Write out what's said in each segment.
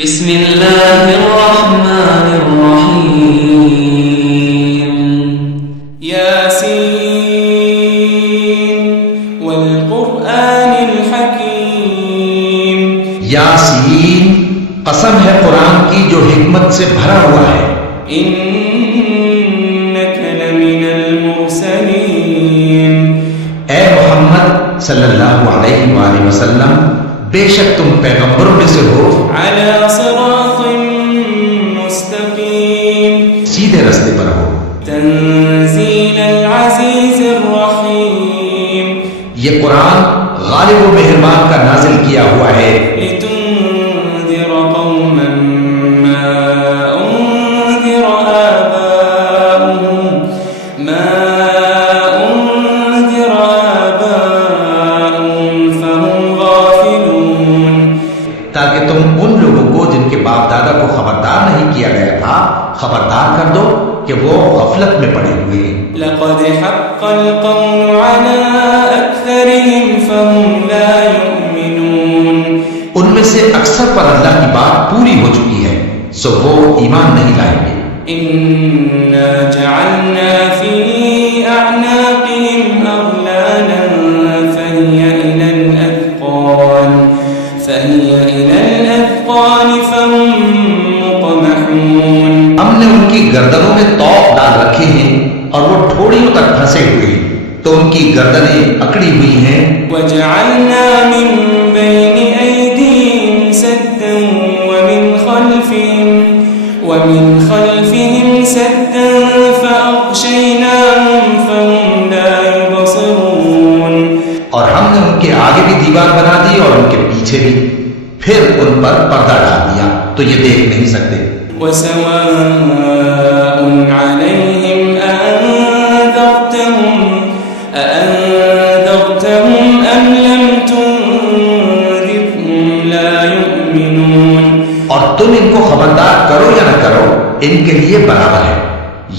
بسم اللہ الرحمن الرحیم یاسین والقرآن الحکیم یاسین قسم ہے قرآن کی جو حکمت سے بھرا ہوا ہے. انک لمن المرسلین اے محمد صلی اللہ علیہ وآلہ وسلم بے شک تم پیغمبروں میں سے ہو علی صراط مستقیم سیدھے رستے پر ہو. تنزیل العزیز الرحیم یہ قرآن غالب و مہربان کا نازل کیا ہوا ہے لتنذر قوما ما انذر آباؤهم فهم غافلون تاکہ تم ان لوگوں کو جن کے باپ دادا کو خبردار نہیں کیا گیا تھا خبردار کر دو کہ وہ غفلت میں پڑے ہوئے ہیں. لقد حق القول على أكثرهم فهم لا يؤمنون ان میں سے اکثر پر اللہ کی بات پوری ہو چکی ہے سو وہ ایمان نہیں لائیں گے. إنا جعلنا في أعناقهم أغلالا فهي إلى الأذقان فهم مقمحون ہم نے ان کی گردنوں میں طوق ڈال رکھے ہیں اور وہ ٹھوڑیوں تک پھنسے ہوئے ہیں تو ان کی گردنیں اکڑی ہوئی ہیں. وجعلنا من بين أيديهم سدا ومن خلفهم سدا فأغشيناهم فهم لا يبصرون اور ہم نے ان کے آگے بھی دیوار بنا دی اور ان کے پیچھے بھی پھر ان پر پردہ ڈال دیا تو یہ دیکھ نہیں سکتے. وسواء عليهم أأنذرتهم أم لم تنذرهم لا يؤمنون اور تم ان کو خبردار کرو یا نہ کرو ان کے لیے برابر ہے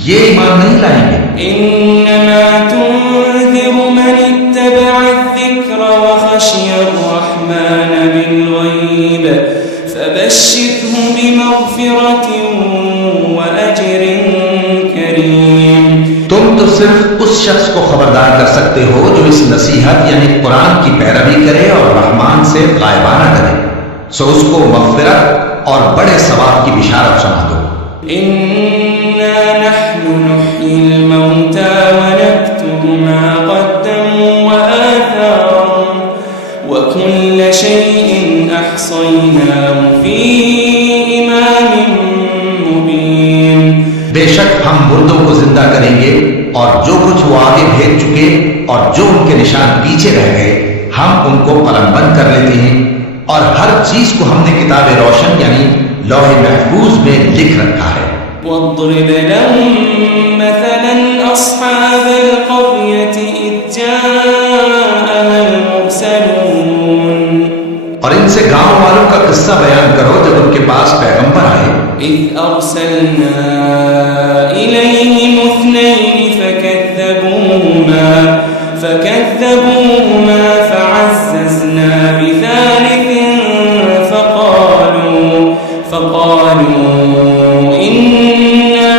یہ ایمان نہیں لائیں گے. إنما تنذر من اتبع الذكر وخشي الرحمن بالغيب فبشره بمغفرة وأجر كريم. تم تو صرف اس شخص کو خبردار کر سکتے ہو جو اس نصیحت یعنی قرآن کی پیروی کرے اور رحمان سے غائبانہ ڈرے سو اس کو مغفرت اور بڑے ثواب کی بشارت سنا دو. إنا نحن نحيي الموتى ونكتب ما قدموا وآثارهم وكل شيء أحصيناه في إمام مبين. بے شک ہم مردوں کو زندہ کریں گے اور جو کچھ وہ آگے بھیج چکے اور جو ان کے نشان پیچھے رہ گئے ہم ان کو قلم بند کر لیتے ہیں اور ہر چیز کو ہم نے کتاب روشن یعنی لوح محفوظ میں لکھ رکھا ہے. واضرب لهم مثلا أصحاب القرية إذ جاءها المرسلون. اور ان سے گاؤں والوں کا قصہ بیان کرو جب ان کے پاس پیغمبر آئے. إذ أرسلنا إليهم اثنين فكذبوهما فعززنا بثالث فقالوا إنا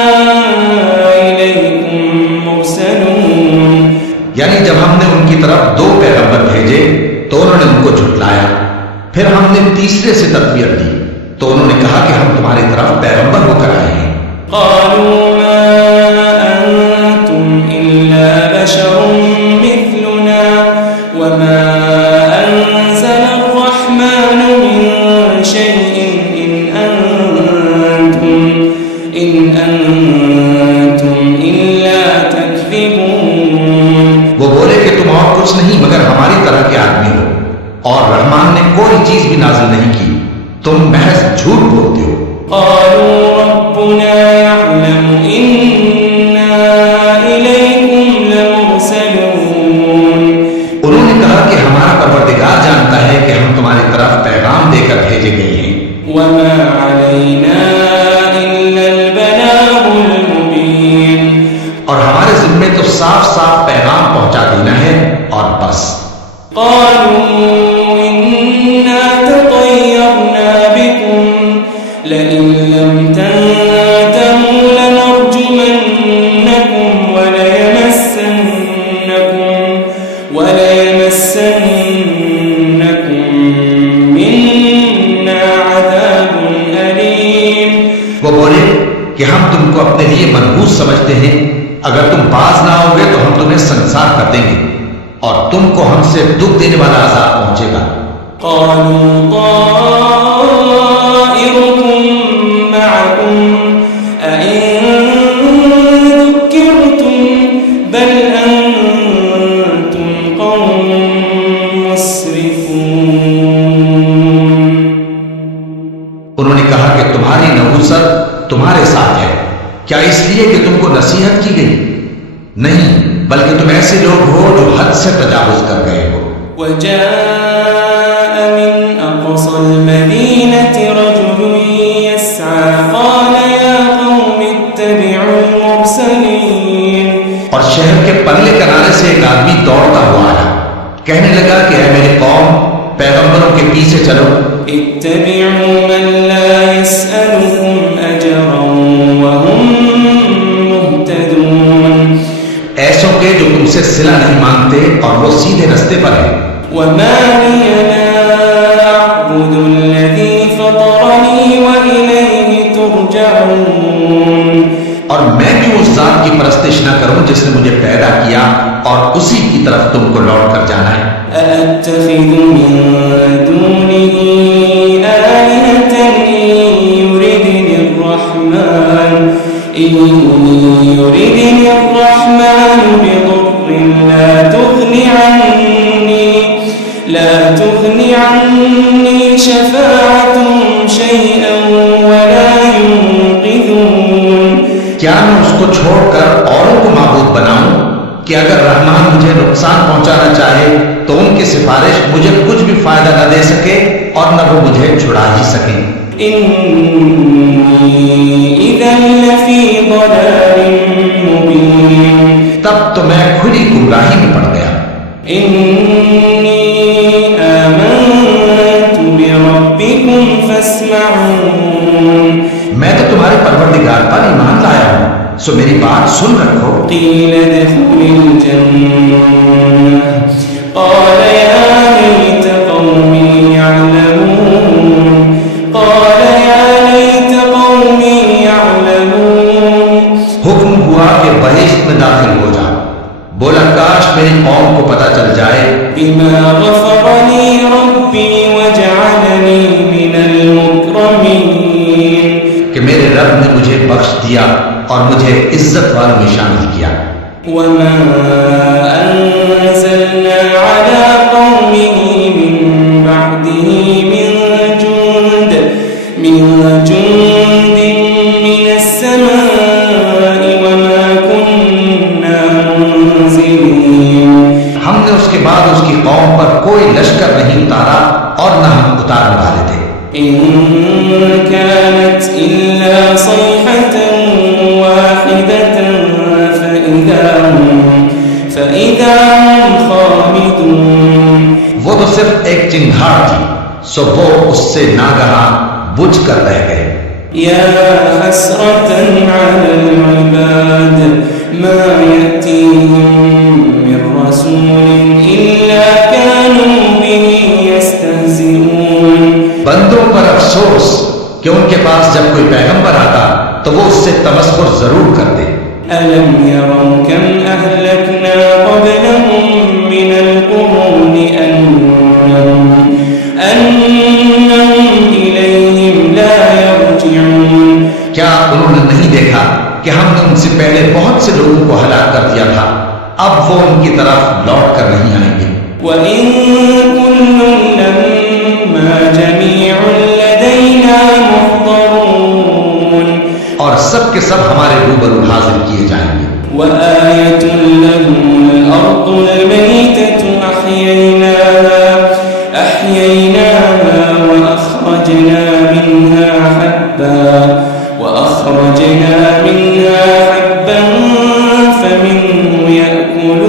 إليكم مرسلون. یعنی جب ہم نے ان کی طرف دو پیغمبر بھیجے تو انہوں نے ان کو جھٹلایا پھر ہم نے تیسرے سے تربیت دی تو انہوں نے کہا کہ ہم تمہاری طرف پیغمبر ہو کر آئے ہیں. قالوا ما أنتم إلا بشر مثلنا وما أنزل الرحمن من شيء إن أنتم إلا تكذبون. وہ بولے کہ تم اور کچھ نہیں مگر ہماری طرح کے آدمی ہو اور رحمان نے کوئی چیز بھی نازل نہیں کی تم محض جھوٹ بولتے ہو. قالوا ربنا يعلم إنا إليكم لمرسلون. انہوں نے کہا کہ ہمارا پروردگار جانتا ہے کہ ہم تمہاری طرف پیغام دے کر بھیجے گئے ہیں. وما علينا إلا البلاغ المبين. اور ہمارے ذمے تو صاف صاف پیغام پہنچا دینا ہے اور بس. قالوا إنا تطيرنا بكم لئن لم تنتهوا لنرجمنكم وليمسنكم منا عذاب أليم. وہ بولے کہ ہم تم کو اپنے لیے منحوس سمجھتے ہیں، اگر تم باز نہ ہوگے تو ہم تمہیں سنسار کر دیں گے اور تم کو ہم سے دکھ دینے والا عذاب پہنچے گا. قالوا طائركم معكم أئن ذكرتم بل أنتم قوم مسرفون. انہوں نے کہا کہ تمہاری نحوست تمہارے ساتھ ہے، کیا اس لیے کہ تم کو نصیحت کی گئی؟ نہیں، بلکہ تم ایسے لوگ ہو جو حد سے تجاوز کر گئے ہو. وجاء من أقصى المدينة رجل يسعى قال يا قوم اتبعوا المرسلين. اور شہر کے پرلے کنارے سے ایک آدمی دوڑتا ہوا آیا، کہنے لگا کہ اے میری قوم، پیغمبروں کے پیچھے چلو. اتبعوا من لا يسألكم أجرا وهم مهتدون. ایسوں کے جو تم سے صلہ نہیں مانگتے اور وہ سیدھے رستے پر ہیں. وما لي لا أعبد الذي فطرني وإليه ترجعون. اور میں کیوں اس ذات کی پرستش نہ کروں جس نے مجھے پیدا کیا اور اسی کی طرف تم کو لوٹ کر جانا ہے. أأتخذ من دونه آلهة إن يردني الرحمن بضر لا تغن عني شفاعتهم شيئا ولا ينقذون. کیا میں اس کو چھوڑ کر اوروں کو معبود بناؤں کہ اگر رحمان مجھے نقصان پہنچانا چاہے تو ان کی سفارش مجھے کچھ بھی فائدہ نہ دے سکے اور نہ وہ مجھے چھڑا ہی سکے. إني إذا لفي ضلال مبين. تب تو میں کھلی گمراہی میں پڑ گیا. إني آمنت بربكم فاسمعون. میں تو تمہارے پروردگار پر ایمان لایا ہوں، سو میری بات سن رکھو. قيل ادخل الجنة قال يا ليت قومي يعلمون. قال يا ليت قومي يعلمون. حکم ہوا کہ بہشت میں داخل ہو جا. بولا کاش میری قوم کو پتہ چل جائے بما غفر لي ربي وجعلني من المكرمين. کہ میرے رب نے مجھے بخش دیا اور مجھے عزت والوں میں شامل کیا. وما أنزلنا على قومه من بعده من جند من السماء وما كنا منزلين. ہم نے اس کے بعد اس کی قوم پر کوئی لشکر نہیں اتارا اور نہ ہم اتارنے والے تھے. إن كانت إلا صيحة واحدة فإذا هم خامدون. وہ تو صرف ایک چنگھاڑ تھی، سو وہ اس سے ناگہاں بجھ کر رہ گئے. يا حسرة على العباد ما يأتيهم من رسول إلا كانوا به يستهزئون. بندوں پر افسوس کہ ان کے پاس جب کوئی پیغمبر آتا تو وہ اس سے تمسخر ضرور کرتے. ألم يروا كم أهلكنا قبلهم من القرون أنهم إليهم لا يرجعون. کیا انہوں نے نہیں دیکھا کہ ہم نے ان سے پہلے بہت سے لوگوں کو ہلاک کر دیا تھا، اب وہ ان کی طرف لوٹ کر نہیں آئیں گے. وَإِن كُلٌّ لَّمَّا جَمِيعٌ لَّدَيْنَا مُحْضَرُونَ. اور سب کے سب ہمارے روبرو حاضر کیے جائیں گے. وَآيَةٌ لَّهُمُ الْأَرْضُ الْمَيْتَةُ أَحْيَيْنَاهَا وَأَخْرَجْنَا مِنْهَا حَبًّا فَمِنْهُ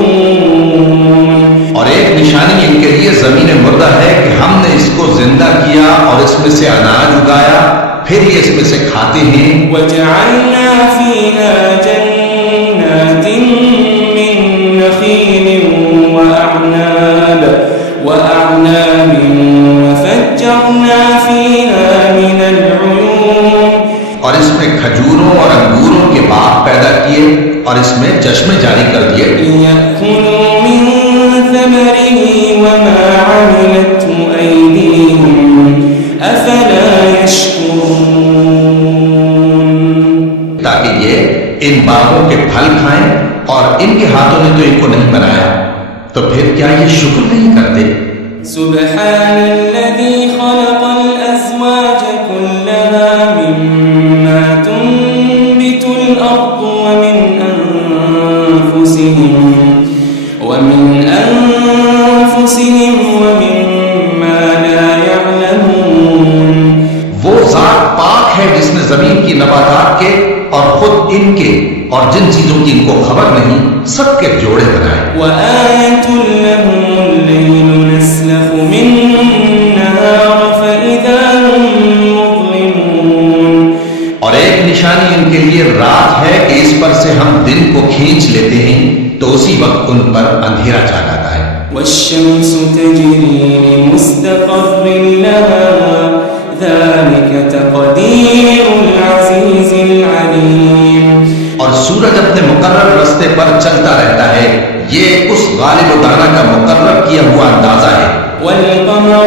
يَأْكُلُونَ. اور ایک نشانی ان کے لیے زمین مردہ ہے کہ ہم نے اس کو زندہ کیا اور اس میں سے اناج اگایا، پھر پھر یہ اس میں سے کھاتے ہیں. وجعلنا فيها جنات من نخيل وأعناب وفجرنا فيها من العيون. اور اس میں کھجوروں اور انگوروں کے باغ پیدا کیے اور اس میں چشمے جاری کر دیے. ليأكلوا من ثمره وما عملته أيديهم أفلا يشكرون. تاکہ یہ ان باغوں کے پھل کھائیں اور ان کے ہاتھوں نے تو ان کو نہیں بنایا، تو پھر کیا یہ شکر نہیں کرتے؟ سبحان الذي خلق الأزواج كلها مما تنبت الأرض ومن أنفسهم ومما لا يعلمون. وہ ذات پاک ہے جس نے زمین کی نباتات کے اور خود ان کے اور جن چیزوں کی ان کو خبر نہیں سب کے جوڑے بنائے. وآية لهم الليل نسلخ منه النهار فإذا هم مظلمون. اور ایک نشانی ان کے لیے رات ہے کہ اس پر سے ہم دن کو کھینچ لیتے ہیں تو اسی وقت ان پر اندھیرا چھا جاتا ہے. والشمس تجري لمستقر لها ذلك تقدير العزيز العليم. اور سورج اپنے مقرر راستے پر چلتا رہتا ہے، یہ اس غالب و دانا کا مقرر کیا ہوا اندازہ ہے. والقمر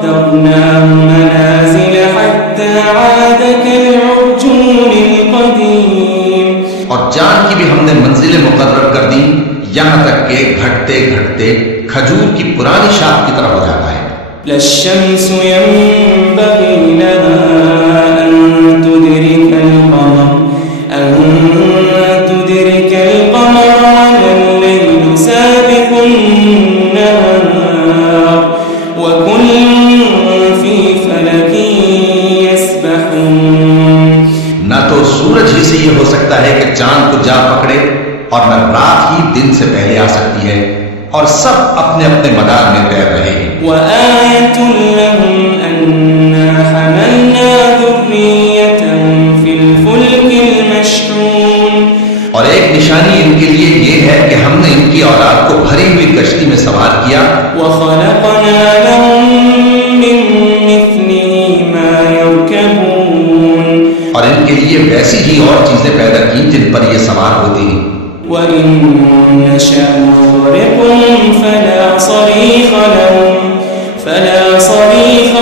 قدرناه منازل حتى عاد كالعرجون القديم. اور چاند کی بھی ہم نے منزلیں مقرر کر دی یہاں تک کہ گھٹتے گھٹتے کھجور کی پرانی شاخ کی طرح ہو جاتا ہے. لا الشمس ينبغي لها أن تدرك القمر ولا الليل سابق النهار وكل في فلك يسبحون. نہ تو سورج ہی سے یہ ہو سکتا ہے کہ چاند کو جا پکڑے اور نہ رات ہی دن سے پہلے آ سکتی ہے، اور سب اپنے اپنے مدار میں تیر رہے ہیں. وآية لهم أنا حملنا ذريتهم في الفلك المشحون. اور ایک نشانی ان کے لیے یہ ہے کہ ہم نے ان کی اولاد کو بھری ہوئی کشتی میں سوار کیا. وخلقنا لهم من مثله ما يركبون. اور ان کے لیے ویسی ہی اور چیزیں پیدا کی جن پر یہ سوار ہوتی ہیں. وإن نشأ نغرقهم فلا صريخ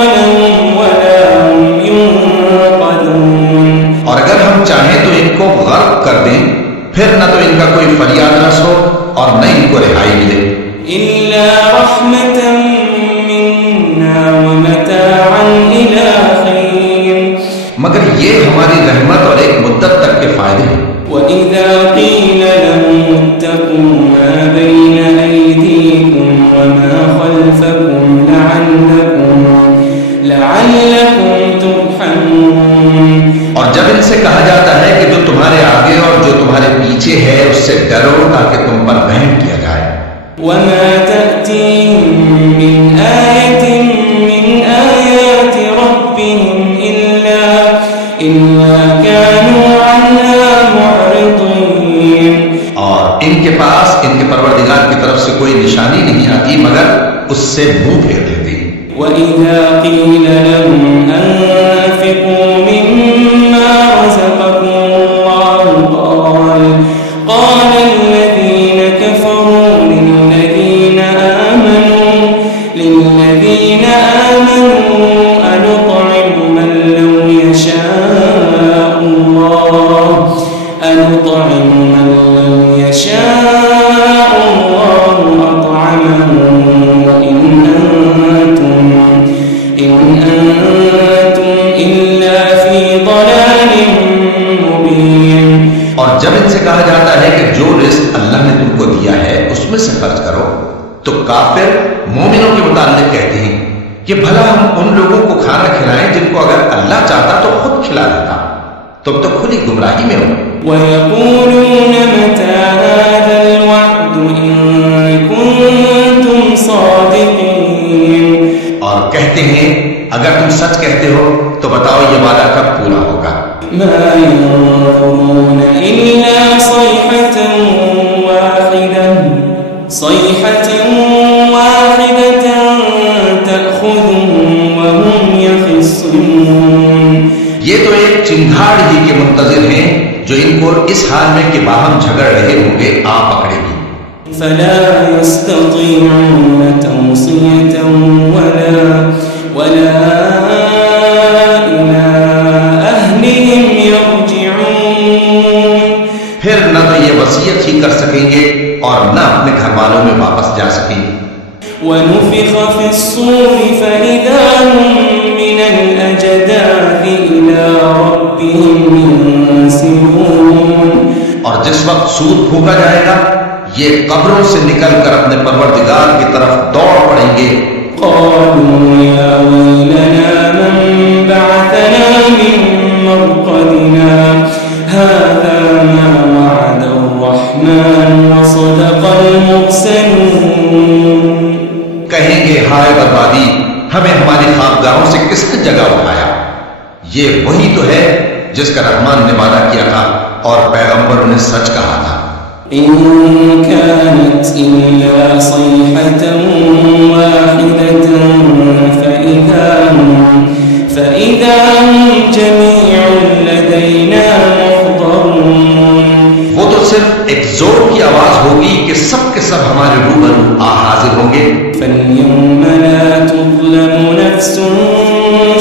لهم ولا هم ينقذون. اور اگر ہم چاہیں تو ان کو غرق کر دیں، پھر نہ تو ان کا کوئی فریاد رس ہو اور نہ ان کو رہائی ملے. إلا رحمة منا ومتاعا إلى حين. مگر یہ ہماری رحمت اور ایک مدت تک کے فائدے ہیں. وإذا قيل لهم اتقوا ما بين أيديكم وما خلفكم لعلكم ترحمون. اور جب ان سے کہا جاتا ہے کہ جو تمہارے آگے اور جو تمہارے پیچھے ہے اس سے ڈرو تاکہ تم پر رحم کیا جائے. وما تأتيهم من آية من آيات ربهم إلا كانوا عنها معرضين. اور ان کے پاس ان کے پروردگار کی طرف سے کوئی نشانی نہیں آتی مگر اس سے منہ پھیر لیتے. وَإِذَا قِيلَ لَهُمْ أَنفِقُوا مِمَّا رَزَقَكُمُ اللَّهُ قَالَ الَّذِينَ كَفَرُوا لِلَّذِينَ آمَنُوا أَنُطْعِمُ مَن لَّوْ يَشَاءُ اللَّهُ أَطْعَمَهُ إِنْ أَنْتُمْ إِلَّا فِي ضَلَالٍ مُبِينٍ. اور جب ان سے کہا جاتا ہے کہ جو رزق اللہ نے تم کو دیا ہے اس میں سے خرچ کرو تو کافر مومنوں کے متعلق کہتے ہیں کہ بھلا ہم ان لوگوں کو کھانا کھلائیں جن کو اگر اللہ چاہتا تو خود کھلا دیتا. تم تو کھلی گمراہی میں ہو. وَيَقُولُونَ مَتَى هَذَا الْوَعْدُ إِن كُنتُمْ صَادِقِينَ. اور کہتے ہیں اگر تم سچ کہتے ہو تو بتاؤ یہ وعدہ کب پورا ہوگا؟ ما ينظرون إلا صيحة واحدة تأخذهم وهم يخصمون. یہ تو ایک چنگھاڑ ہی کے منتظر ہیں جو ان کو اس حال میں کہ باہم جھگڑ رہے ہوں گے آ پکڑے گی. فلا يستطيعون توصية ولا إلى أهلهم يرجعون. پھر نہ تو یہ وصیت ہی کر سکیں گے اور نہ اپنے گھر والوں میں واپس جا سکیں گے. ونفخ في الصور فإذا هم من الأجداث إلى ربهم ينسلون. اور جس وقت سور پھونکا جائے گا یہ قبروں سے نکل کر اپنے پروردگار کی طرف دوڑ پڑیں گے. قالوا يا ويلنا من بعثنا من مرقدنا هذا ما وعد الرحمن وصدق المرسلون. کہیں گے ہائے بربادی، ہمیں ہماری خوابگاہوں سے کس نے جگہ اٹھایا؟ یہ وہی تو ہے جس کا رحمان نے وعدہ کیا تھا اور پیغمبروں نے سچ کہا تھا. إن كانت إلا صيحة واحدة فإذا هم جميع لدينا محضرون. وہ تو صرف ایک زور کی آواز ہوگی کہ سب کے سب ہمارے روبرو حاضر ہوں گے. فاليوم لا تظلم نفس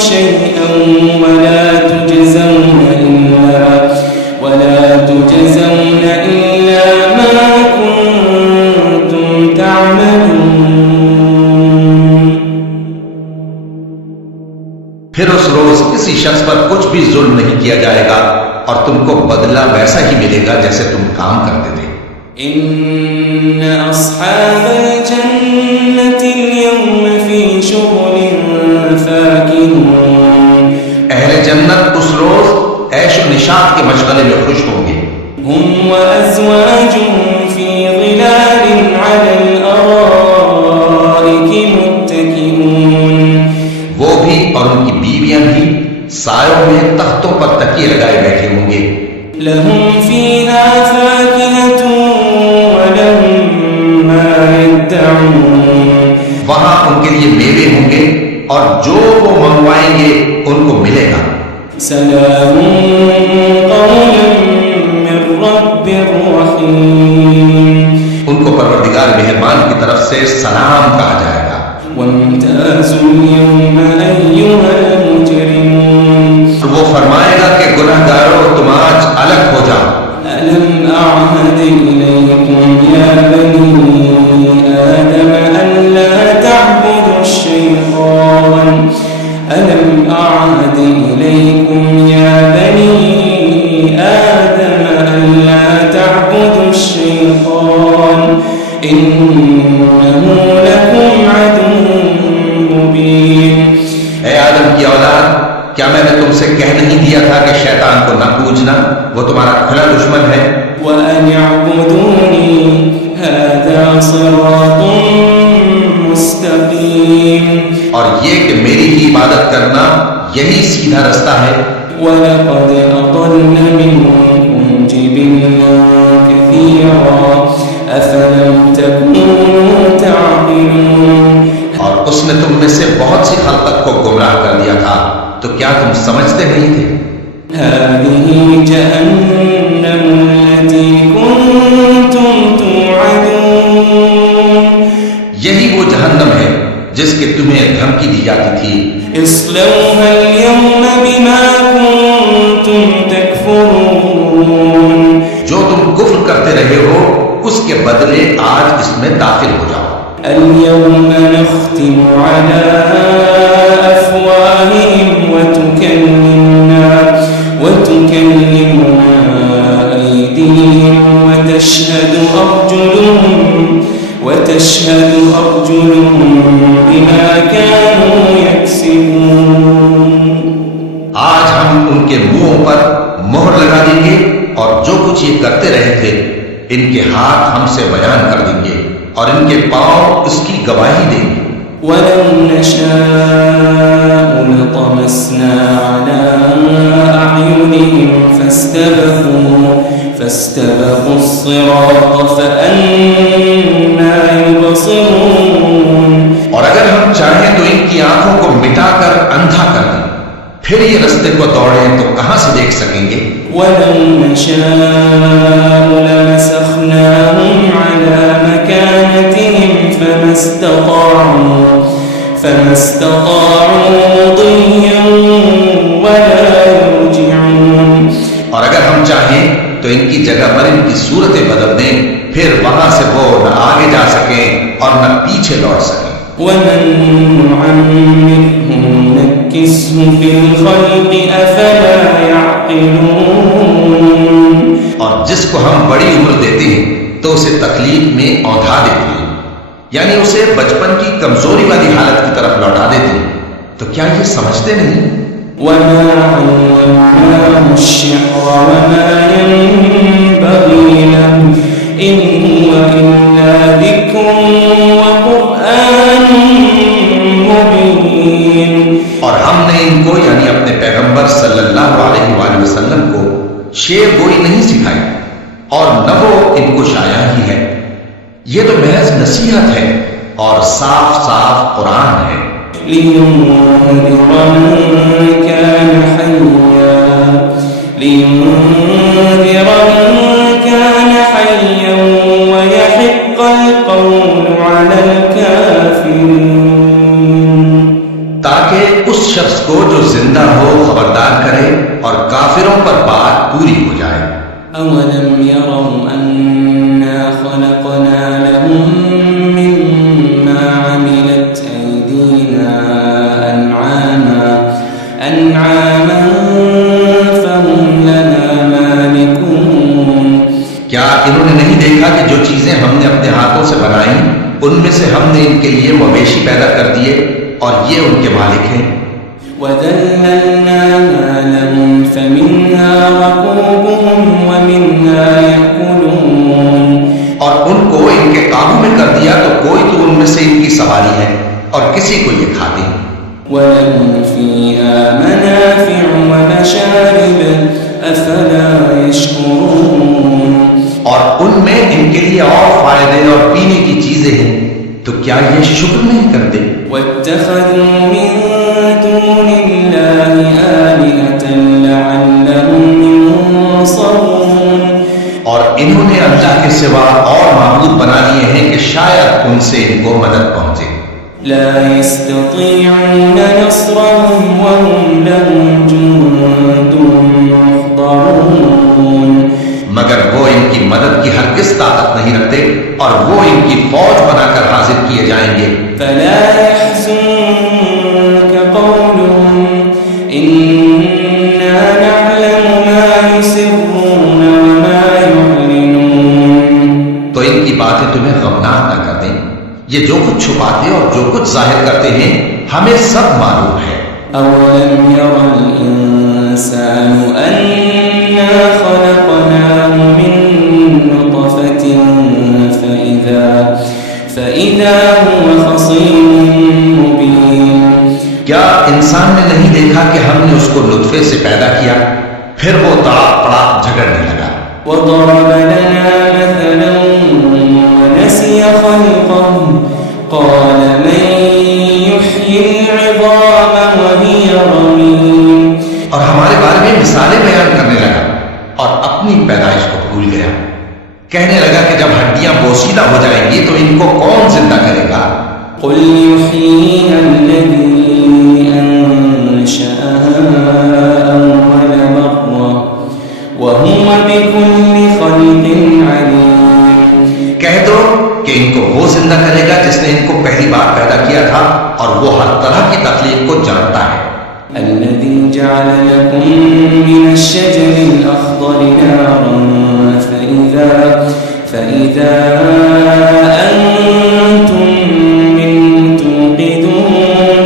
شيئا ولا تجزون إلا ما كنتم تعملون. پھر اس روز کسی شخص پر کچھ بھی ظلم نہیں کیا جائے گا اور تم کو بدلہ ویسا ہی ملے گا جیسے تم کام کرتے تھے. إن أصحاب الجنة اليوم في شغل فاكهون. اہل جنت اس روز عیش و نشاط کے مشغلے میں خوش ہوں گے. هم وأزواجهم في ظلال على الأرائك متكئون. وہ بھی اور ان کی بیویاں بھی سایوں میں تختوں پر تکیے لگائے بیٹھے ہوں گے. لهم فيها فاكهة ولهم ما يدعون. وہاں ان کے لیے میوے ہوں گے اور جو وہ منگوائیں گے ان کو ملے گا. سلام قولا من رب رحیم. ان کو پروردگار مہربان کی طرف سے سلام کہا جائے گا. وامتازوا اليوم أيها المجرمون. وہ فرمائے گا کہ گناہگاروں تم آج الگ ہو جاؤ. ألم أعهد إليكم يا بني آدم ألا تعبدوا الشيطان. ألم أعهد إليكم يا بني آدم ألا تعبدوا الشيطان إنه لكم عدو مبين. اے آدم کی اولاد، کیا میں نے تم سے کہہ نہیں دیا تھا کہ شیطان کو نہ پوجنا، وہ تمہارا کھلا دشمن ہے. وأن اعبدوني هذا صراط مستقيم. اور یہ کہ میری ہی عبادت کرنا یہی سیدھا رستہ ہے. وَلَقَدْ أَضَلَّ مِنكُمْ جِبِلًّا كَثِيرًا أَفَلَمْ تَكُونُوا تَعْقِلُونَ. اور اس نے تم میں سے بہت سی خلقت کو گمراہ کر دیا تھا، تو کیا تم سمجھتے نہیں تھے؟ هَذِهِ جَهَنَّمُ الَّتِي كُنتُمْ تُوعَدُونَ. یہی وہ جہنم ہے جس کی تمہیں دھمکی دی جاتی تھی. اصلوها اليوم بما كنتم تكفرون. جو تم کفر کرتے رہے ہو اس کے بدلے آج اس میں داخل ہو جاؤ. اليوم نختم على أفواههم وتكلمنا أيديهم وتشهد أرجلهم بما كانوا يكسبون. آج ہم ان کے منہوں پر مہر لگا دیں گے اور جو کچھ یہ کرتے رہے تھے ان کے ہاتھ ہم سے بیان کر دیں گے اور ان کے پاؤں اس کی گواہی دیں گے. ولو نشاء لطمسنا على أعينهم فاستبقوا الصراط فأنى يبصرون. اور اگر ہم چاہیں تو ان کی آنکھوں کو مٹا کر اندھا کر دیں، پھر یہ رستے کو دوڑیں تو کہاں سے دیکھ سکیں گے؟ وَلَوْ نَشَاءُ لَمَسَخْنَاهُمْ عَلَى مَكَانَتِهِمْ فَمَا اسْتَطَاعُوا مُضِيًّا وَلَا يَرْجِعُونَ. اور اگر ہم چاہیں تو ان کی جگہ پر ان کی صورتیں بدل دیں، پھر وہاں سے وہ نہ آگے جا سکیں اور نہ پیچھے لوٹ سکیں. وَمَن نُّعَمِّرْهُ نَكِّسْهُ فِي الْخَلْقِ أَفَلَا يَعْقِلُونَ. اور جس کو ہم بڑی عمر دیتے ہیں تو اسے تکلیف میں اوندھا دیتے ہیں، یعنی اسے بچپن کی کمزوری والی حالت کی طرف لوٹا دیتے ہیں. تو کیا یہ سمجھتے نہیں؟ وَمَا عَلَّمْنَاهُ الشِّعْرَ وَمَا يَنبَغِي لَهُ إِنْ هُوَ إِلَّا ذِكْرٌ وَقُرْآنٌ مُبِينٌ. اور ہم نے ان کو یعنی اپنے پیغمبر صلی اللہ علیہ وآلہ وسلم کو شعر گوئی نہیں سکھائی، اور نہ وہ ان کو شاعر ہی ہے، یہ تو محض نصیحت ہے اور صاف صاف قرآن ہے. لِيُنذِرَ مَن كَانَ حَيًّا وَيَحِقَّ الْقَوْلُ عَلَى الْكَافِرِينَ. تاکہ اس شخص کو جو زندہ ہو خبردار کرے اور کافروں پر بات پوری ہو جائے. أَوَلَمْ يَرَوْا أَنَّا خَلَقْنَا لَهُم مِّمَّا عَمِلَتْ أَيْدِينَا أَنْعَامًا فَهُمْ لَهَا مَالِكُونَ. کیا انہوں نے نہیں دیکھا کہ جو چیزیں ہم نے اپنے ہاتھوں سے بنائیں ان میں سے ہم نے ان کے لیے مویشی پیدا کر دیے اور یہ ان کے مالک ہیں. وَذَلَّلْنَاهَا لَهُمْ فَمِنْهَا رَكُوبُهُمْ وَمِنْهَا يَأْكُلُونَ. اور ان کو ان کے قابو میں کر دیا تو کوئی تو ان میں سے ان کی سواری ہے اور کسی کو یہ کھاتے ہیں. وَلَهُمْ فِيهَا مَنَافِعُ وَمَشَارِبُ أَفَلَا يَشْكُرُونَ. اور ان میں ان کے لیے اور فائدے اور پینے کی چیزیں ہیں، تو کیا یہ شکر نہیں کرتے؟ وَاتَّخَذُوا مِن دُونِ اللَّهِ آلِهَةً لَعَلَّهُمْ يُنصَرُونَ. اور انہوں نے اللہ کے سوا اور معبود بنا لیے ہیں کہ شاید ان سے ان کو مدد پہنچے. لا يستطيعون نصرهم وهم لهم جند محضرون. مگر وہ ان کی مدد کی ہرگز طاقت نہیں رکھتے اور وہ ان کی فوج بنا کر حاضر کیے جائیں گے. فلا يحزنك قولهم إنا نعلم ما يسرون وما يعلنون. تو ان کی باتیں تمہیں غمناک نہ کر دیں، یہ جو کچھ چھپاتے اور جو کچھ ظاہر کرتے ہیں ہمیں سب معلوم ہے. أولم ير الإنسان أنا خلقناه من نطفة فإذا هو خصيم مبين. کیا انسان نے نہیں دیکھا کہ ہم نے اس کو نطفے سے پیدا کیا، پھر وہ تڑاپ پڑاپ جھگڑنے لگا. وضرب لنا مثلا ونسي خلقه قال من يحيي العظام وهي رميم. اور ہمارے بارے میں مثالیں بیان کرنے لگا اور اپنی پیدائش کو بھول گیا. کہنے لگا کہ جب ہڈیاں بوسیدہ ہو جائیں گی تو ان کو کون زندہ کرے گا؟ قل يحييها الذي أنشأها أول مرة وهو بكل خلق عليم. کہہ دو کہ ان کو وہ زندہ کرے گا جس نے ان کو پہلی بار پیدا کیا تھا اور وہ ہر طرح کی تخلیق کو جانتا ہے. الذي جعل لكم من الشجر الأخضر نارا فإذا أنتم منه توقدون.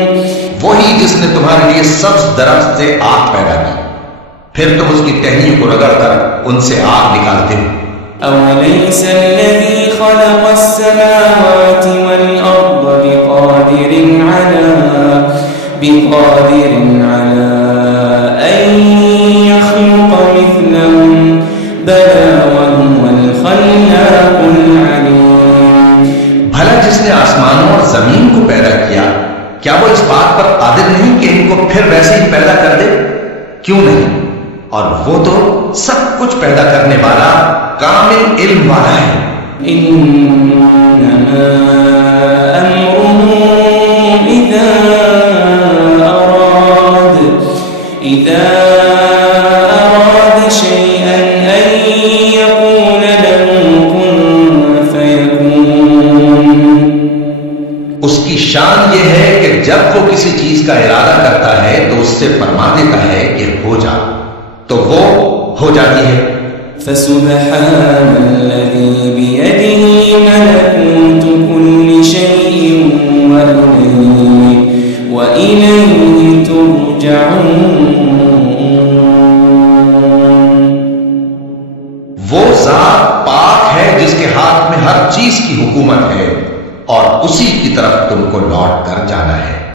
وہی جس نے تمہارے لیے سبز درخت سے آگ پیدا کی، پھر تم اس کی ٹہنیوں کو رگڑ کر ان سے آگ نکالتے ہو. أوليس الذي خلق السماوات والأرض بقادر بقادر على أن يخلق مثلهم بلى وهو الخلاق العليم. بھلا جس نے آسمانوں اور زمین کو پیدا کیا کیا وہ اس بات پر قادر نہیں کہ ان کو پھر ویسے ہی پیدا کر دے؟ کیوں نہیں؟ اور وہ تو سب کچھ پیدا کرنے والا کامل علم والا ہے. انما امره اذا اراد شيئا ان يقول له كن فيكون. اس کی شان یہ ہے کہ جب وہ کسی چیز کا ارادہ کرتا ہے تو اس سے فرما دیتا ہے کہ ہو جا، تو وہ ہو جاتی ہے. فسبحان الذي بيده ملكوت كل شيء وإليه ترجعون. وہ ذات پاک ہے جس کے ہاتھ میں ہر چیز کی حکومت ہے اور اسی کی طرف تم کو لوٹ کر جانا ہے.